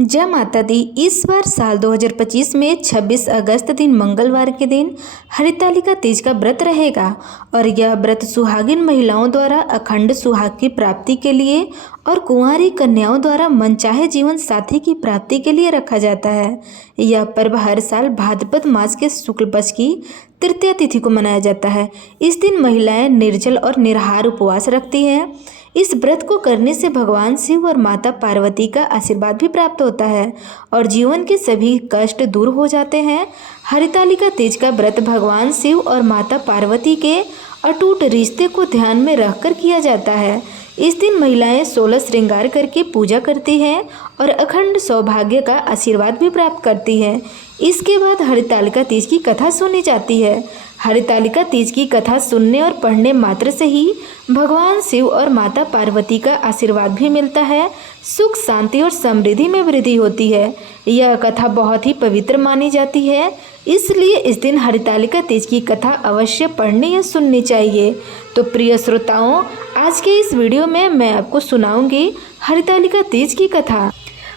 जय माता दी। इस बार साल 2025 में 26 अगस्त दिन मंगलवार के दिन हरितालिका तीज का व्रत रहेगा और यह व्रत सुहागिन महिलाओं द्वारा अखंड सुहाग की प्राप्ति के लिए और कुंवारी कन्याओं द्वारा मनचाहे जीवन साथी की प्राप्ति के लिए रखा जाता है। यह पर्व हर साल भाद्रपद मास के शुक्ल पक्ष की तृतीया तिथि को मनाया जाता है। इस दिन महिलाएं निर्जल और निराहार उपवास रखती हैं। इस व्रत को करने से भगवान शिव और माता पार्वती का आशीर्वाद भी प्राप्त होता है और जीवन के सभी कष्ट दूर हो जाते हैं। हरितालिका तीज का व्रत भगवान शिव और माता पार्वती के अटूट रिश्ते को ध्यान में रखकर किया जाता है। इस दिन महिलाएं 16 श्रृंगार करके पूजा करती हैं और अखंड सौभाग्य का आशीर्वाद भी प्राप्त करती हैं। इसके बाद हरितालिका तीज की कथा सुनी जाती है। हरितालिका तीज की कथा सुनने और पढ़ने मात्र से ही भगवान शिव और माता पार्वती का आशीर्वाद भी मिलता है। सुख शांति और समृद्धि में वृद्धि होती है। यह कथा बहुत ही पवित्र मानी जाती है, इसलिए इस दिन हरितालिका तीज की कथा अवश्य पढ़नी या सुननी चाहिए। तो प्रिय श्रोताओं, आज के इस वीडियो में मैं आपको सुनाऊंगी हरितालिका तीज की कथा।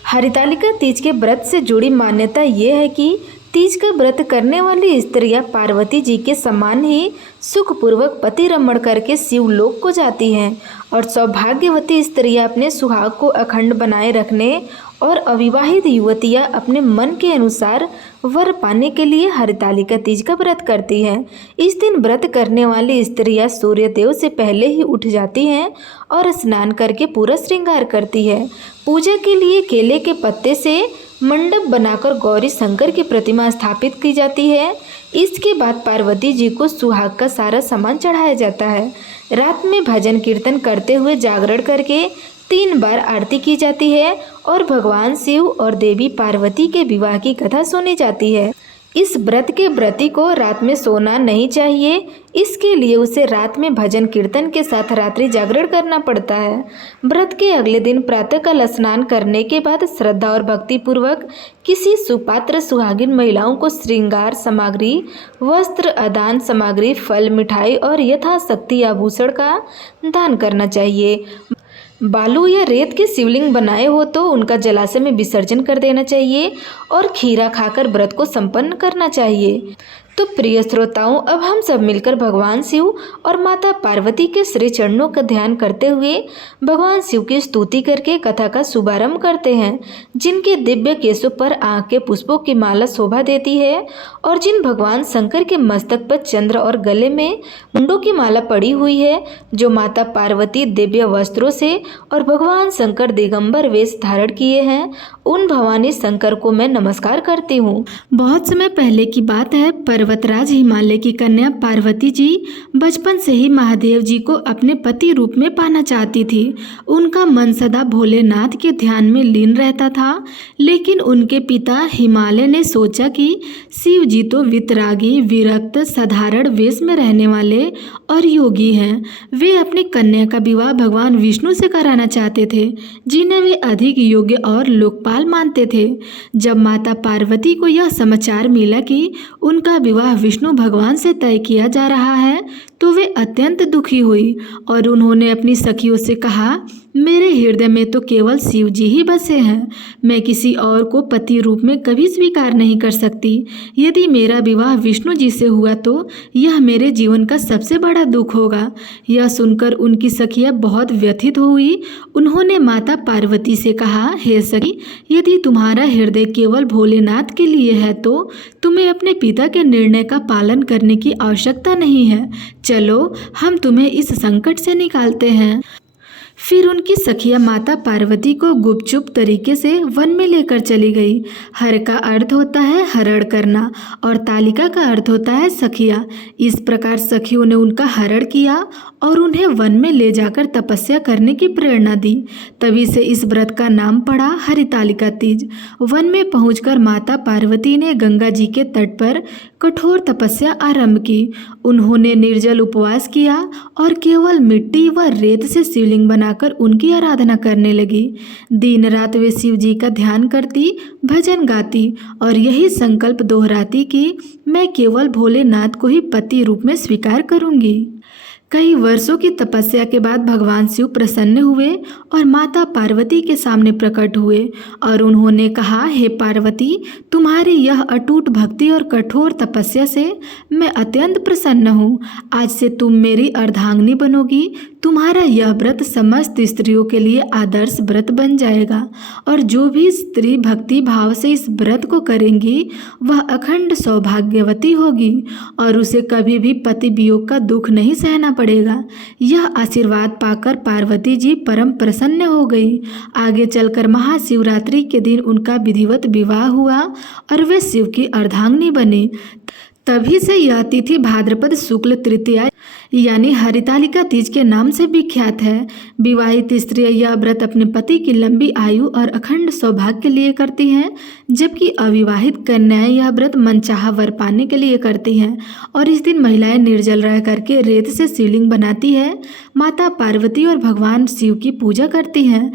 हरितालिका तीज के व्रत से जुड़ी मान्यता ये है कि तीज का व्रत करने वाली स्त्रियां पार्वती जी के समान ही सुखपूर्वक पति रमण करके शिवलोक को जाती हैं और सौभाग्यवती स्त्रियां अपने सुहाग को अखंड बनाए रखने और अविवाहित युवतियां अपने मन के अनुसार वर पाने के लिए हरितालिका तीज का व्रत करती हैं। इस दिन व्रत करने वाली स्त्रियां सूर्य देव से पहले ही उठ जाती हैं और स्नान करके पूरा श्रृंगार करती है। पूजा के लिए केले के पत्ते से मंडप बनाकर गौरी शंकर की प्रतिमा स्थापित की जाती है। इसके बाद पार्वती जी को सुहाग का सारा सामान चढ़ाया जाता है। रात में भजन कीर्तन करते हुए जागरण करके 3 बार आरती की जाती है और भगवान शिव और देवी पार्वती के विवाह की कथा सुनी जाती है। इस व्रत के व्रती को रात में सोना नहीं चाहिए, इसके लिए उसे रात में भजन कीर्तन के साथ रात्रि जागरण करना पड़ता है। व्रत के अगले दिन प्रातःकाल स्नान करने के बाद श्रद्धा और भक्ति पूर्वक किसी सुपात्र सुहागिन महिलाओं को श्रृंगार सामग्री, वस्त्र, अदान सामग्री, फल, मिठाई और यथाशक्ति आभूषण का दान करना चाहिए। बालू या रेत के शिवलिंग बनाए हो तो उनका जलाशय में विसर्जन कर देना चाहिए और खीरा खाकर व्रत को संपन्न करना चाहिए। तो प्रिय श्रोताओं, अब हम सब मिलकर भगवान शिव और माता पार्वती के श्री चरणों का ध्यान करते हुए भगवान शिव की स्तुति करके कथा का शुभारंभ करते हैं। जिनके दिव्य केशों पर आँख के पुष्पों की माला शोभा देती है और जिन भगवान शंकर के मस्तक पर चंद्र और गले में मुंडों की माला पड़ी हुई है, जो माता पार्वती दिव्य वस्त्रों से और भगवान शंकर दिगंबर वेश धारण किए हैं, उन भवानी शंकर को मैं नमस्कार करती हूँ। बहुत समय पहले की बात है। पर्वतराज हिमालय की कन्या पार्वती जी बचपन से ही महादेव जी को अपने पति रूप में पाना चाहती थी। उनका मन सदा भोलेनाथ के ध्यान में लीन रहता था, लेकिन उनके पिता हिमालय ने सोचा कि शिव जी तो वितरागी, विरक्त, साधारण वेश में रहने वाले और योगी हैं। वे अपनी कन्या का विवाह भगवान विष्णु से कराना चाहते थे, जिन्हें वे अधिक योग्य और लोकपाल मानते थे। जब माता पार्वती को यह समाचार मिला कि उनका विवाह विष्णु भगवान से तय किया जा रहा है, तो वे अत्यंत दुखी हुई और उन्होंने अपनी सखियों से कहा, मेरे हृदय में तो केवल शिव जी ही बसे हैं। मैं किसी और को पति रूप में कभी स्वीकार नहीं कर सकती। यदि मेरा विवाह विष्णु जी से हुआ तो यह मेरे जीवन का सबसे बड़ा दुख होगा। यह सुनकर उनकी सखियां बहुत व्यथित हुई। उन्होंने माता पार्वती से कहा, हे सखी, यदि तुम्हारा हृदय केवल भोलेनाथ के लिए है तो तुम्हें अपने पिता के निर्णय का पालन करने की आवश्यकता नहीं है। चलो, हम तुम्हें इस संकट से निकालते हैं। फिर उनकी सखियां माता पार्वती को गुपचुप तरीके से वन में लेकर चली गई। हर का अर्थ होता है हरण करना और तालिका का अर्थ होता है सखिया। इस प्रकार सखियों ने उनका हरण किया और उन्हें वन में ले जाकर तपस्या करने की प्रेरणा दी। तभी से इस व्रत का नाम पड़ा हरितालिका तीज। वन में पहुंचकर माता पार्वती ने गंगा जी के तट पर कठोर तपस्या आरंभ की। उन्होंने निर्जल उपवास किया और केवल मिट्टी व रेत से शिवलिंग बनाकर उनकी आराधना करने लगी। दिन रात वे शिव जी का ध्यान करती, भजन गाती और यही संकल्प दोहराती कि मैं केवल भोलेनाथ को ही पति रूप में स्वीकार करूंगी। कई वर्षों की तपस्या के बाद भगवान शिव प्रसन्न हुए और माता पार्वती के सामने प्रकट हुए और उन्होंने कहा, हे पार्वती, तुम्हारी यह अटूट भक्ति और कठोर तपस्या से मैं अत्यंत प्रसन्न हूँ। आज से तुम मेरी अर्धांगिनी बनोगी। तुम्हारा यह व्रत समस्त स्त्रियों के लिए आदर्श व्रत बन जाएगा और जो भी स्त्री भक्ति भाव से इस व्रत को करेंगी वह अखंड सौभाग्यवती होगी और उसे कभी भी पति वियोग का दुख नहीं सहना पड़ेगा। यह आशीर्वाद पाकर पार्वती जी परम प्रसन्न हो गई। आगे चलकर महाशिवरात्रि के दिन उनका विधिवत विवाह हुआ और वे शिव की अर्धांगिनी बनी। तभी से यह तिथि भाद्रपद शुक्ल तृतीया यानी हरितालिका तीज के नाम से विख्यात है। विवाहित स्त्रियां यह व्रत अपने पति की लंबी आयु और अखंड सौभाग्य के लिए करती हैं, जबकि अविवाहित कन्याएं यह व्रत मनचाहा वर पाने के लिए करती हैं। और इस दिन महिलाएं निर्जल रह करके रेत से शिवलिंग बनाती है, माता पार्वती और भगवान शिव की पूजा करती हैं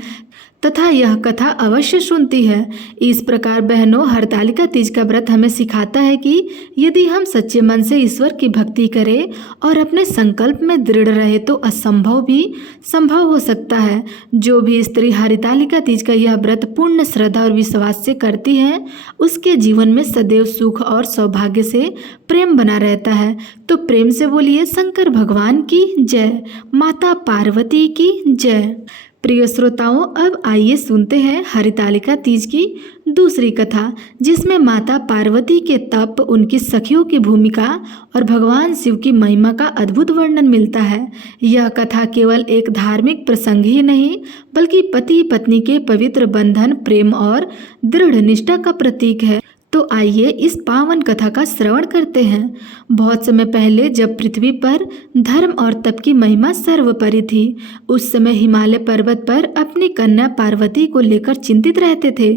तथा यह कथा अवश्य सुनती है। इस प्रकार बहनों, हरतालिका तीज का व्रत हमें सिखाता है कि यदि हम सच्चे मन से ईश्वर की भक्ति करें और अपने संकल्प में दृढ़ रहे तो असंभव भी संभव हो सकता है। जो भी स्त्री हरितालिका तीज का यह व्रत पूर्ण श्रद्धा और विश्वास से करती है, उसके जीवन में सदैव सुख और सौभाग्य से प्रेम बना रहता है। तो प्रेम से बोलिए शंकर भगवान की जय, माता पार्वती की जय। प्रिय श्रोताओं, अब आइए सुनते हैं हरितालिका तीज की दूसरी कथा, जिसमें माता पार्वती के तप, उनकी सखियों की भूमिका और भगवान शिव की महिमा का अद्भुत वर्णन मिलता है। यह कथा केवल एक धार्मिक प्रसंग ही नहीं बल्कि पति पत्नी के पवित्र बंधन, प्रेम और दृढ़ निष्ठा का प्रतीक है। तो आइए इस पावन कथा का श्रवण करते हैं। बहुत समय पहले जब पृथ्वी पर धर्म और तप की महिमा सर्वोपरि थी, उस समय हिमालय पर्वत पर अपनी कन्या पार्वती को लेकर चिंतित रहते थे।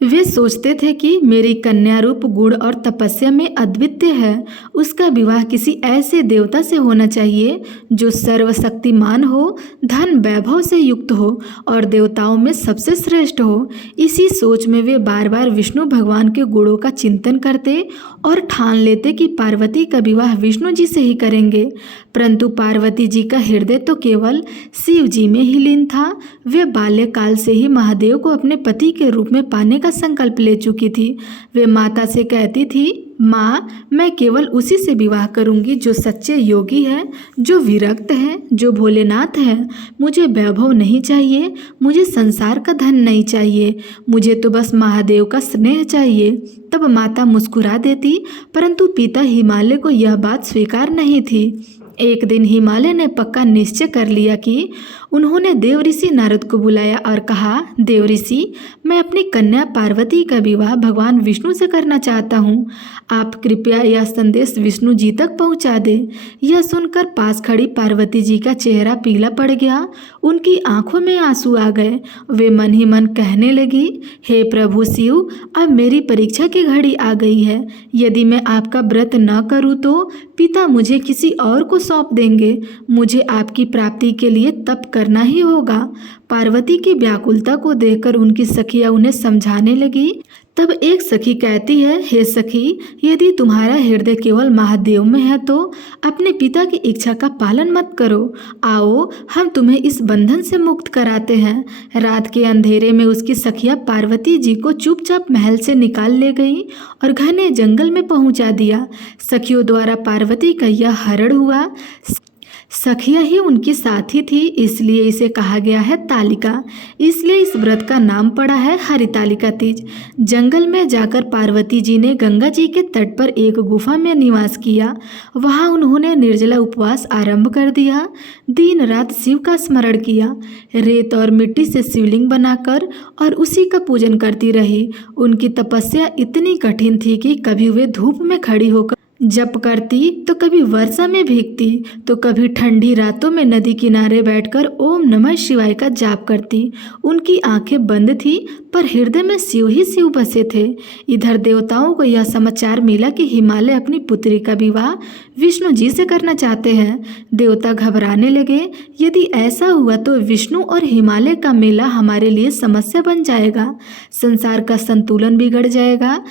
वे सोचते थे कि मेरी कन्या रूप गुण और तपस्या में अद्वितीय है। उसका विवाह किसी ऐसे देवता से होना चाहिए जो सर्वशक्तिमान हो, धन वैभव से युक्त हो और देवताओं में सबसे श्रेष्ठ हो। इसी सोच में वे बार बार विष्णु भगवान के गुणों का चिंतन करते और ठान लेते कि पार्वती का विवाह विष्णु जी से ही करेंगे। परंतु पार्वती जी का हृदय तो केवल शिव जी में ही लीन था। वे बाल्यकाल से ही महादेव को अपने पति के रूप में पाने का संकल्प ले चुकी थी। वे माता से कहती थी, माँ, मैं केवल उसी से विवाह करूंगी जो सच्चे योगी है, जो विरक्त है, जो भोलेनाथ है। मुझे वैभव नहीं चाहिए, मुझे संसार का धन नहीं चाहिए, मुझे तो बस महादेव का स्नेह चाहिए। तब माता मुस्कुरा देती, परंतु पिता हिमालय को यह बात स्वीकार नहीं थी। एक दिन हिमालय ने पक्का निश्चय कर लिया कि उन्होंने देव ऋषि नारद को बुलाया और कहा, देव ऋषि, मैं अपनी कन्या पार्वती का विवाह भगवान विष्णु से करना चाहता हूँ। आप कृपया यह संदेश विष्णु जी तक पहुँचा दें। यह सुनकर पास खड़ी पार्वती जी का चेहरा पीला पड़ गया, उनकी आंखों में आंसू आ गए। वे मन ही मन कहने लगी, हे प्रभु शिव, अब मेरी परीक्षा की घड़ी आ गई है। यदि मैं आपका व्रत न करूँ तो पिता मुझे किसी और को सौंप देंगे। मुझे आपकी प्राप्ति के लिए तप करना ही होगा। पार्वती की व्याकुलता को देखकर उनकी सखियां उन्हें समझाने लगी। तब एक सखी कहती है, हे सखी, यदि तुम्हारा हृदय केवल महादेव में है तो अपने पिता की इच्छा का पालन मत करो। आओ, हम तुम्हें इस बंधन से मुक्त कराते हैं। रात के अंधेरे में उसकी सखियां पार्वती जी को चुपचाप महल से निकाल ले गई और घने जंगल में पहुंचा दिया। सखियों द्वारा पार्वती का यह हरण हुआ। सखिया ही उनकी साथी थी, इसलिए इसे कहा गया है तालिका। इसलिए इस व्रत का नाम पड़ा है हरितालिका तीज। जंगल में जाकर पार्वती जी ने गंगा जी के तट पर एक गुफा में निवास किया। वहां उन्होंने निर्जला उपवास आरंभ कर दिया। दिन रात शिव का स्मरण किया। रेत और मिट्टी से शिवलिंग बनाकर और उसी का पूजन करती रही। उनकी तपस्या इतनी कठिन थी कि कभी वे धूप में खड़ी होकर जप करती तो कभी वर्षा में भीगती तो कभी ठंडी रातों में नदी किनारे बैठकर ओम नमः शिवाय का जाप करती। उनकी आंखें बंद थी पर हृदय में शिव ही शिव बसे थे। इधर देवताओं को यह समाचार मिला कि हिमालय अपनी पुत्री का विवाह विष्णु जी से करना चाहते हैं। देवता घबराने लगे। यदि ऐसा हुआ तो विष्णु और हिमालय का मेला हमारे लिए समस्या बन जाएगा, संसार का संतुलन बिगड़ जाएगा।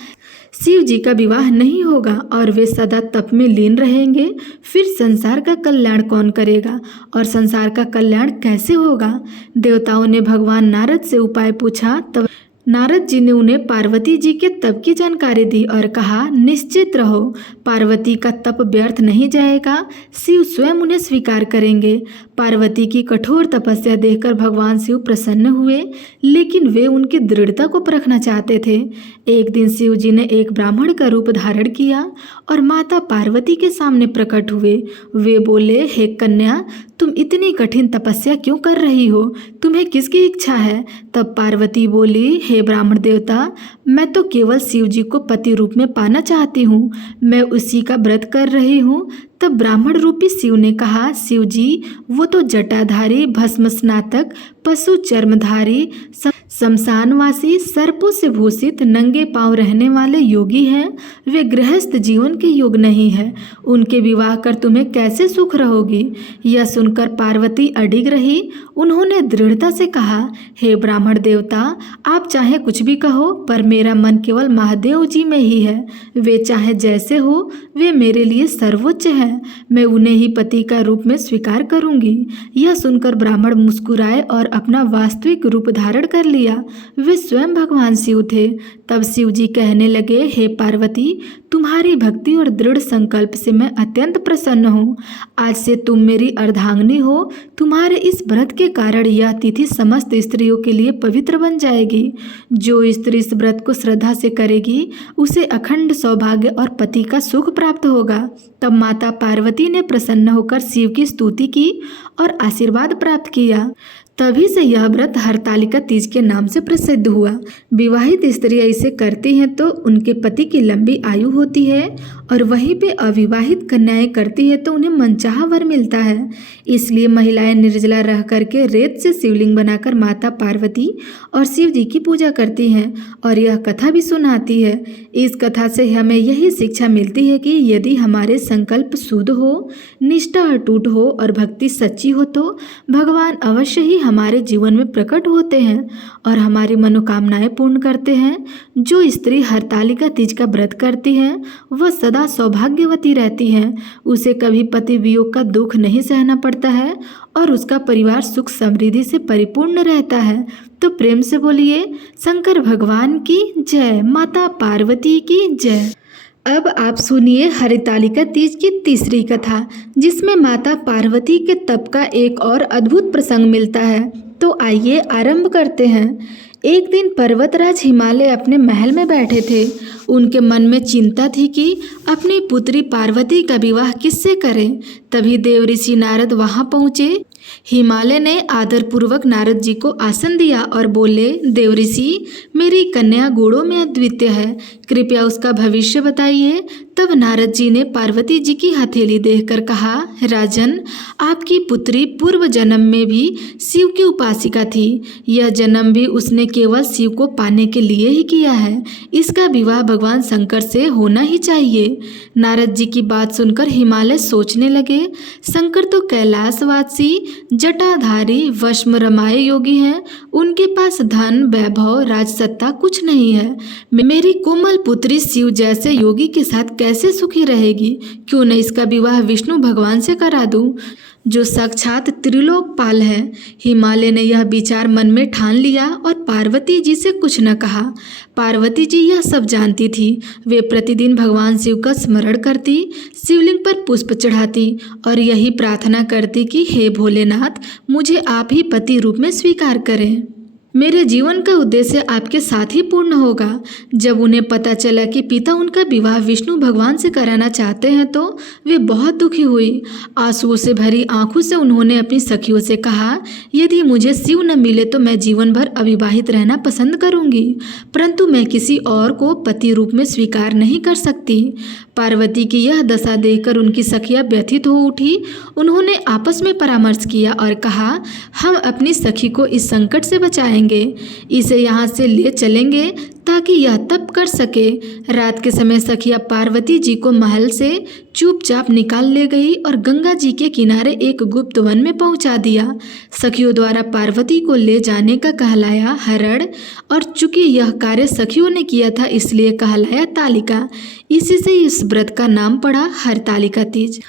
शिव जी का विवाह नहीं होगा और वे सदा तप में लीन रहेंगे। फिर संसार का कल्याण कौन करेगा और संसार का कल्याण कैसे होगा? देवताओं ने भगवान नारद से उपाय पूछा। तब नारद जी ने उन्हें पार्वती जी के तप की जानकारी दी और कहा, निश्चित रहो, पार्वती का तप व्यर्थ नहीं जाएगा, शिव स्वयं उन्हें स्वीकार करेंगे। पार्वती की कठोर तपस्या देखकर भगवान शिव प्रसन्न हुए, लेकिन वे उनकी दृढ़ता को परखना चाहते थे। एक दिन शिव जी ने एक ब्राह्मण का रूप धारण किया और माता पार्वती के सामने प्रकट हुए। वे बोले, हे कन्या, तुम इतनी कठिन तपस्या क्यों कर रही हो? तुम्हें किसकी इच्छा है? तब पार्वती बोली, हे ब्राह्मण देवता, मैं तो केवल शिव जी को पति रूप में पाना चाहती हूँ। मैं उसी का व्रत कर रही हूँ। तब ब्राह्मण रूपी शिव ने कहा, शिव जी, वो तो जटाधारी, भस्म स्नातक, पशु चर्मधारी, शमशानवासी, सर्पों से भूषित, नंगे पांव रहने वाले योगी हैं। वे गृहस्थ जीवन के योग नहीं है। उनके विवाह कर तुम्हें कैसे सुख रहोगी? यह सुनकर पार्वती अडिग रही। उन्होंने दृढ़ता से कहा, हे ब्राह्मण देवता, आप चाहे कुछ भी कहो, पर मेरा मन केवल महादेव जी में ही है। वे चाहे जैसे हो, वे मेरे लिए सर्वोच्च हैं। मैं उन्हें ही पति का रूप में स्वीकार करूंगी। यह सुनकर ब्राह्मण मुस्कुराए और अपना वास्तविक रूप धारण कर लिया। वे स्वयं भगवान शिव थे। तब शिव जी कहने लगे, हे पार्वती, तुम्हारी भक्ति और दृढ़ संकल्प से मैं अत्यंत प्रसन्न हूँ। आज से तुम मेरी अर्धांगिनी हो। तुम्हारे इस व्रत के कारण यह तिथि समस्त स्त्रियों के लिए पवित्र बन जाएगी। जो स्त्री इस व्रत को श्रद्धा से करेगी, उसे अखंड सौभाग्य और पति का सुख प्राप्त होगा। तब माता पार्वती ने प्रसन्न होकर शिव की स्तुति की और आशीर्वाद प्राप्त किया। तभी से यह व्रत हरतालिका तीज के नाम से प्रसिद्ध हुआ। विवाहित स्त्रियां इसे करती हैं तो उनके पति की लंबी आयु होती है, और वहीं पे अविवाहित कन्याएं करती है तो उन्हें मनचाहा वर मिलता है। इसलिए महिलाएं निर्जला रह करके रेत से शिवलिंग बनाकर माता पार्वती और शिव जी की पूजा करती हैं और यह कथा भी सुनाती है। इस कथा से हमें यही शिक्षा मिलती है कि यदि हमारे संकल्प शुद्ध हो, निष्ठा अटूट हो और भक्ति सच्ची हो तो भगवान अवश्य ही हमारे जीवन में प्रकट होते हैं और हमारी मनोकामनाएं पूर्ण करते हैं। जो स्त्री हरतालिका तीज का व्रत करती है वह सदा सौभाग्यवती रहती है। उसे कभी पति वियोग का दुख नहीं सहना पड़ता है और उसका परिवार सुख समृद्धि से परिपूर्ण रहता है। तो प्रेम से बोलिए, शंकर भगवान की जय, माता पार्वती की जय। अब आप सुनिए हरितालिका तीज की तीसरी कथा, जिसमें माता पार्वती के तप का एक और अद्भुत प्रसंग मिलता है। तो आइए आरंभ करते हैं। एक दिन पर्वतराज हिमालय अपने महल में बैठे थे। उनके मन में चिंता थी कि अपनी पुत्री पार्वती का विवाह किससे करें। तभी देव ऋषि नारद वहां पहुंचे। हिमालय ने आदरपूर्वक नारद जी को आसन दिया और बोले, देव ऋषि, मेरी कन्या गुणों में अद्वितीय है, कृपया उसका भविष्य बताइए। तब नारद जी ने पार्वती जी की हथेली देखकर कहा, राजन, आपकी पुत्री पूर्व जन्म में भी शिव की उपासिका थी। यह जन्म भी उसने केवल शिव को पाने के लिए ही किया है। इसका विवाह भगवान शंकर से होना ही चाहिए। नारद जी की बात सुनकर हिमालय सोचने लगे, शंकर तो कैलाशवासी, जटाधारी, वश्म रमाय योगी हैं। उनके पास धन, वैभव, राजसत्ता कुछ नहीं है। मेरी कोमल पुत्री शिव जैसे योगी के साथ कैसे सुखी रहेगी? क्यों न इसका विवाह विष्णु भगवान से करा दूं, जो साक्षात त्रिलोकपाल है। हिमालय ने यह विचार मन में ठान लिया और पार्वती जी से कुछ न कहा। पार्वती जी यह सब जानती थी। वे प्रतिदिन भगवान शिव का स्मरण करती, शिवलिंग पर पुष्प चढ़ाती और यही प्रार्थना करती कि हे भोलेनाथ, मुझे आप ही पति रूप में स्वीकार करें। मेरे जीवन का उद्देश्य आपके साथ ही पूर्ण होगा। जब उन्हें पता चला कि पिता उनका विवाह विष्णु भगवान से कराना चाहते हैं तो वे बहुत दुखी हुई। आंसुओं से भरी आंखों से उन्होंने अपनी सखियों से कहा, यदि मुझे शिव न मिले तो मैं जीवन भर अविवाहित रहना पसंद करूंगी, परंतु मैं किसी और को पति रूप में स्वीकार नहीं कर सकती। पार्वती की यह दशा देखकर उनकी सखियां व्यथित हो उठी। उन्होंने आपस में परामर्श किया और कहा, हम अपनी सखी को इस संकट से बचाएंगे, इसे यहाँ से ले चलेंगे ताकि यह तप कर सके। रात के समय सखिया पार्वती जी को महल से चुपचाप निकाल ले गई और गंगा जी के किनारे एक गुप्त वन में पहुंचा दिया। सखियों द्वारा पार्वती को ले जाने का कहलाया हरण, और चूंकि यह कार्य सखियों ने किया था इसलिए कहलाया तालिका। इसी से इस व्रत का नाम पड़ा हरतालिका तीज।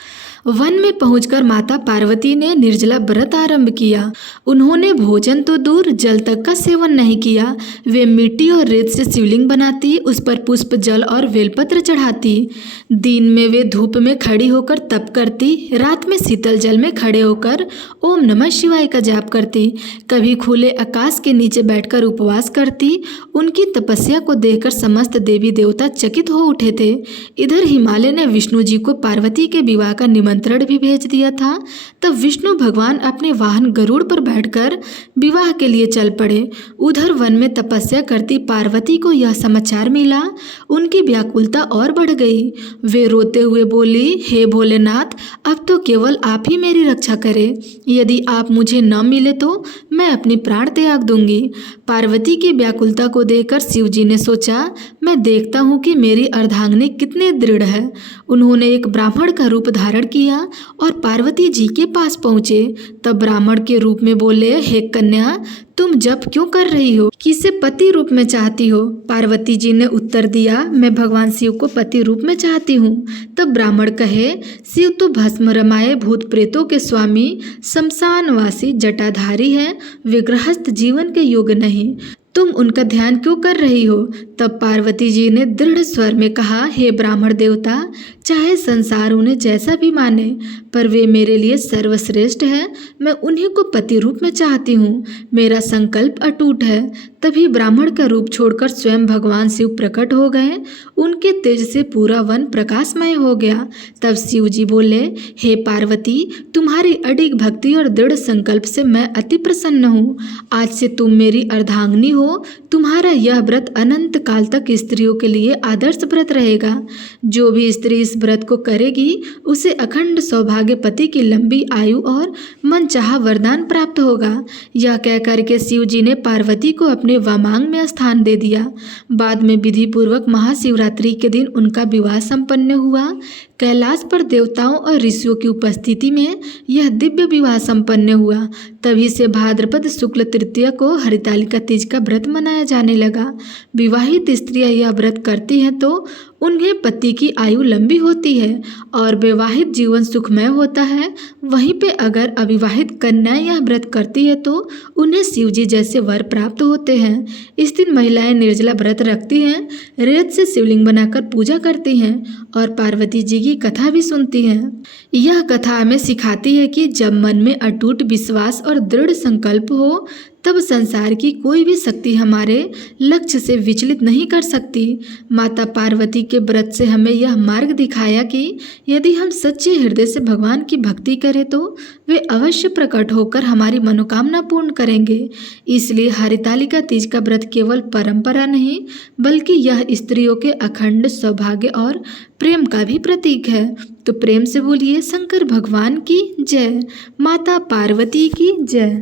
वन में पहुंचकर माता पार्वती ने निर्जला व्रत आरंभ किया। उन्होंने भोजन तो दूर जल तक का सेवन नहीं किया। वे मिट्टी और रेत से शिवलिंग बनाती, उस पर पुष्प जल और बेलपत्र चढ़ाती। दिन में वे धूप में खड़ी होकर तप करती, रात में शीतल जल में खड़े होकर ओम नमः शिवाय का जाप करती। कभी खुले आकाश के नीचे बैठकर उपवास करती। उनकी तपस्या को देखकर समस्त देवी देवता चकित हो उठे थे। इधर हिमालय ने विष्णु जी को पार्वती के विवाह का निमंत्रण भी भेज दिया था। तब विष्णु भगवान अपने वाहन गरुड़ पर बैठकर विवाह के लिए चल पड़े। उधर वन में तपस्या करती पार्वती को यह समाचार मिला। उनकी व्याकुलता और बढ़ गई। वे रोते हुए बोली, हे भोलेनाथ, अब तो केवल आप ही मेरी रक्षा करें। यदि आप मुझे न मिले तो मैं अपनी प्राण त्याग दूंगी। पार्वती की व्याकुलता को देखकर शिव जी ने सोचा, मैं देखता हूँ कि मेरी अर्धांगिनी कितने दृढ़ है। उन्होंने एक ब्राह्मण का रूप धारण किया और पार्वती जी के पास पहुँचे। तब ब्राह्मण के रूप में बोले, हे कन्या, तुम जप क्यों कर रही हो? किसे पति रूप में चाहती हो? पार्वती जी ने उत्तर दिया, मैं भगवान शिव को पति रूप में चाहती हूँ। तब ब्राह्मण कहे, शिव तो भस्म रमाए भूत प्रेतों के स्वामी, शमशानवासी जटाधारी हैं, वे गृहस्थ जीवन के योग्य नहीं। तुम उनका ध्यान क्यों कर रही हो? तब पार्वती जी ने दृढ़ स्वर में कहा, हे ब्राह्मण देवता, चाहे संसार उन्हें जैसा भी माने, पर वे मेरे लिए सर्वश्रेष्ठ हैं। मैं उन्हीं को पति रूप में चाहती हूँ। मेरा संकल्प अटूट है। तभी ब्राह्मण का रूप छोड़कर स्वयं भगवान शिव प्रकट हो गए। उनके तेज से पूरा वन प्रकाशमय हो गया। तब शिव जी बोले, हे पार्वती, तुम्हारी अडिग भक्ति और दृढ़ संकल्प से मैं अति प्रसन्न हूँ। आज से तुम मेरी अर्धांगिनी हो। तुम्हारा यह व्रत अनंत काल तक स्त्रियों के लिए आदर्श व्रत रहेगा। जो भी स्त्री इस व्रत को करेगी उसे अखंड सौभाग्य, पति की लंबी आयु और मनचाहा वरदान प्राप्त होगा। यह कहकर के शिव जी ने पार्वती को अपने वामांग में स्थान दे दिया। बाद में विधि पूर्वक महाशिवरात्रि के दिन उनका विवाह संपन्न हुआ। कैलाश पर देवताओं और ऋषियों की उपस्थिति में यह दिव्य विवाह संपन्न हुआ। तभी से भाद्रपद शुक्ल तृतीया को हरितालिका तीज का व्रत मनाया जाने लगा। विवाहित स्त्रियां यह व्रत करती हैं तो उन्हें पति की आयु लंबी होती है और वैवाहिक जीवन सुखमय होता है। वहीं पे अगर अविवाहित कन्याएं यह व्रत करती है तो उन्हें शिवजी जैसे वर प्राप्त होते हैं। इस दिन महिलाएं निर्जला व्रत रखती हैं, रेत से शिवलिंग बनाकर पूजा करती हैं और पार्वती जी की कथा भी सुनती हैं। यह कथा हमें सिखाती है कि जब मन में अटूट विश्वास और दृढ़ संकल्प हो तब संसार की कोई भी शक्ति हमारे लक्ष्य से विचलित नहीं कर सकती। माता पार्वती के व्रत से हमें यह मार्ग दिखाया कि यदि हम सच्चे हृदय से भगवान की भक्ति करें तो वे अवश्य प्रकट होकर हमारी मनोकामना पूर्ण करेंगे। इसलिए हरितालिका तीज का व्रत केवल परंपरा नहीं बल्कि यह स्त्रियों के अखंड सौभाग्य और प्रेम का भी प्रतीक है। तो प्रेम से बोलिए शंकर भगवान की जय, माता पार्वती की जय।